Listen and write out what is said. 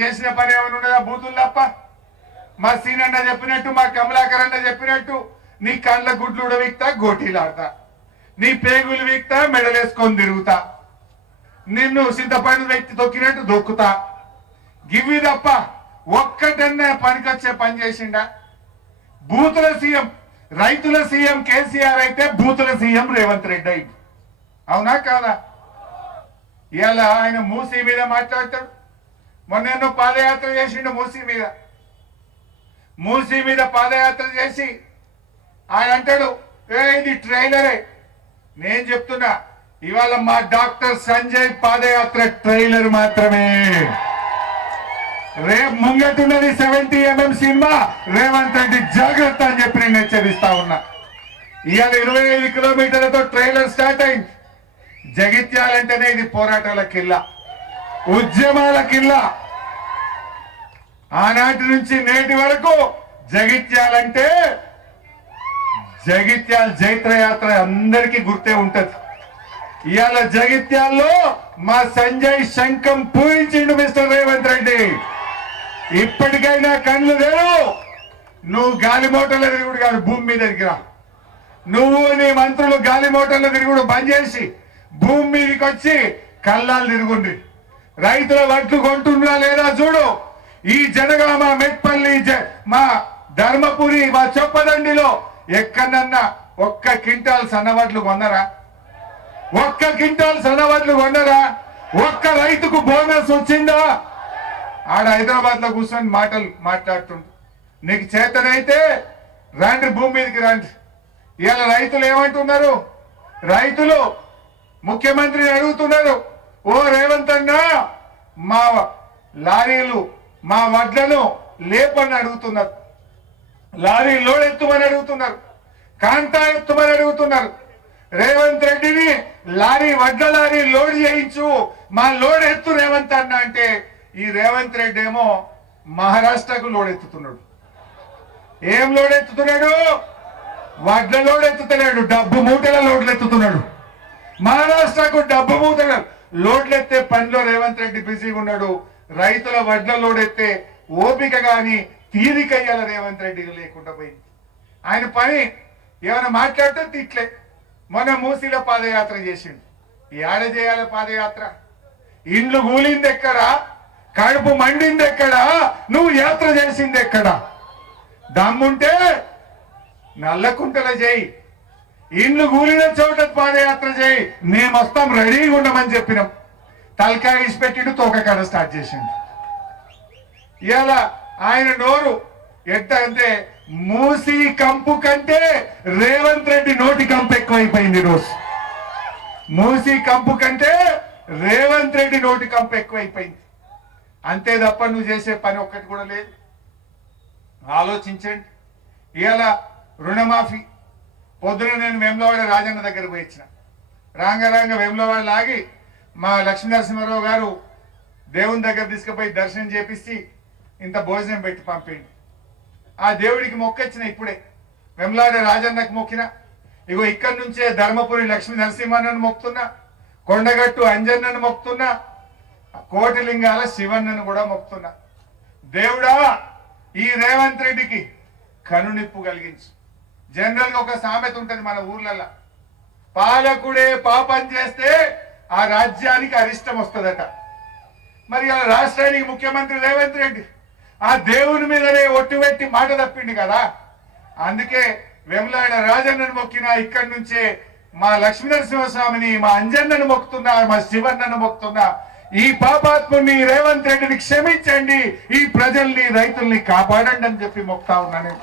చేసిన పని ఏమైనా ఉన్నదా బూతులు తప్ప? మా సీనన్న చెప్పినట్టు, మా కమలాకర్ అన్న చెప్పినట్టు నీ కళ్ళ గుడ్లు ఉడవిక్తా, గోటీలాడతా, నీ పేగులు వీక్తా, మెడలేసుకొని తిరుగుతా, నిన్ను చింతపండు వ్యక్తి తొక్కినట్టు దొక్కుతా. గివి తప్ప ఒక్కటన్నా పనికొచ్చే పని చేసిండా? బూతుల సీఎం, రైతుల సీఎం కేసీఆర్ అయితే బూతుల సీఎం రేవంత్ రెడ్డి అయింది. అవునా కాదా? ఇలా ఆయన మూసీ మీద మాట్లాడతాడు. మొన్న పాదయాత్ర చేసిండు మూసీ మీద పాదయాత్ర చేసి ఆయన అంటాడు, ఇది ట్రైలరే. నేను చెప్తున్నా, ఇవాళ మా డాక్టర్ సంజయ్ పాదయాత్ర ట్రైలర్ మాత్రమే. రేపు ముంగటున్నది 70mm సినిమా. రేవంత్ రెడ్డి జాగ్రత్త అని చెప్పి నేను హెచ్చరిస్తా ఉన్నా. ఇవాళ 25 కిలోమీటర్లతో ట్రైలర్ స్టార్ట్ అయింది. జగిత్యాలంటేనే ఇది పోరాటాల కిల్లా, ఉద్యమాల కిల్లా. ఆనాటి నుంచి నేటి వరకు జగిత్యాలంటే జగిత్యాల జైత్రయాత్ర అందరికీ గుర్తే ఉంటది. ఇవాళ జగిత్యాల్లో మా సంజయ్ శంఖం పూరించిండు మిస్టర్ రేవంత్ రెడ్డి. ఇప్పటికైనా కళ్ళు లేరు. నువ్వు గాలి మోటార్ల తిరుగుడు కాదు, భూమి మీద దిగిరా. నువ్వు నీ మంత్రులు గాలి మోటార్ల తిరుగుడు బంద్ చేసి భూమి మీదకి వచ్చి కళ్ళాలు తిరుగుండ్రి. రైతుల వడ్లు కొంటున్నా లేదా చూడు. ఈ జనగామ, మెట్పల్లి, మా ధర్మపురి, మా చొప్పదండిలో ఎక్కడన్నా ఒక్క క్వింటాల్ సన్నవడ్లు కొన్నరా? ఒక్క క్వింటాల్ సన్నవడ్లు కొన్నరా? ఒక్క రైతుకు బోనస్ వచ్చిందా? ఆడ హైదరాబాద్ లో కూర్చొని మాటలు మాట్లాడుతుండ్రు. నీకు చేతనైతే రండి, భూమి మీదకి రండి. ఇవాళ రైతులు ఏమంటున్నారు? రైతులు ముఖ్యమంత్రిని అడుగుతున్నారు, ఓ రేవంత్ అన్న, మా లారీలు, మా వడ్లను లేపని అడుగుతున్నారు, లారీ లోడ్ ఎత్తుమని అడుగుతున్నారు, కాంటా ఎత్తుమని అడుగుతున్నారు. రేవంత్ రెడ్డిని వడ్ల లారీ లోడ్ చేయించు, మా లోడ్ ఎత్తు రేవంత్ అన్న అంటే ఈ రేవంత్ రెడ్డి ఏమో మహారాష్ట్రకు లోడ్ ఎత్తుతున్నాడు. ఏం లోడ్ ఎత్తుతున్నాడు? వడ్ల లోడ్ ఎత్తుతున్నాడు, డబ్బు మూటల లోడ్లు ఎత్తుతున్నాడు. మహారాష్ట్రకు డబ్బు మూటల లోడ్లు ఎత్తే పనిలో రేవంత్ రెడ్డి బిజీగా ఉన్నాడు. రైతుల వడ్ల లోడ్ ఎత్తే ఓపిక గాని తీరిక ఇయ్యాల రేవంత్ రెడ్డికి లేకుండా పోయింది. ఆయన పని ఏమైనా మాట్లాడితే తిట్లే. మొన్న మూసీలో పాదయాత్ర చేసిండు. ఏడ చేయాల పాదయాత్ర? ఇండ్లు కూలింది ఎక్కడా? కడుపు మండింది ఎక్కడా? నువ్వు యాత్ర చేసింది ఎక్కడా? దమ్ముంటే నల్లకుంటల చేయి, ఇండ్లు కూలిన చోట పాదయాత్ర చేయి, మేము వస్తాం, రెడీగా ఉండమని చెప్పినాం. తలకాయ ఇసిపెట్టిండు, తోకకాడ స్టార్ట్ చేసిండు. ఇలా ఆయన నోరు ఎట్ట అంటే మూసీ కంపు కంటే రేవంత్ రెడ్డి నోటి కంపు ఎక్కువైపోయింది. రోజు మూసీ కంపు కంటే రేవంత్ రెడ్డి నోటి కంపు ఎక్కువైపోయింది. అంతే తప్ప నువ్వు చేసే పని ఒక్కటి కూడా లేదు. ఆలోచించండి. ఇలా రుణమాఫీ పొద్దున నేను వేములవాడ రాజన్న దగ్గర పోయి ఇచ్చిన. రాంగ వేములవాడ లాగి మా లక్ష్మీనరసింహారావు గారు దేవుని దగ్గర తీసుకుపోయి దర్శనం చేపిస్తే ఇంత భోజనం పెట్టి పంపిండి. ఆ దేవుడికి మొక్కొచ్చిన. ఇప్పుడే వేములవాడ రాజన్నకు మొక్కిన. ఇగో ఇక్కడి నుంచే ధర్మపురి లక్ష్మీ నరసింహన్నను మొక్కుతున్నా, కొండగట్టు అంజన్నను మొక్కుతున్నా, కోటిలింగాల శివన్నను కూడా మొక్కుతున్నా. దేవుడా, ఈ రేవంత్ రెడ్డికి కనునిప్పు కలిగించు. జనరల్ గా ఒక సామెత ఉంటది మన ఊర్లలో, పాలకుడే పాపం చేస్తే ఆ రాజ్యానికి అరిష్టం వస్తుందట. మరి ఆ రాష్ట్రానికి ముఖ్యమంత్రి రేవంత్ రెడ్డి ఆ దేవుని మీదనే ఒట్టు పెట్టి మాట తప్పిండు కదా. అందుకే వేములవాడ రాజన్నను మొక్కినా, ఇక్కడి నుంచే మా లక్ష్మీనరసింహస్వామిని, మా అంజన్నను మొక్కుతున్నా, మా శివన్నను మొక్కుతున్నా. ఈ పాపాత్ముని రేవంత్ రెడ్డిని క్షమించండి, ఈ ప్రజల్ని, రైతుల్ని కాపాడండి అని చెప్పి మొక్తా ఉన్నా నేను.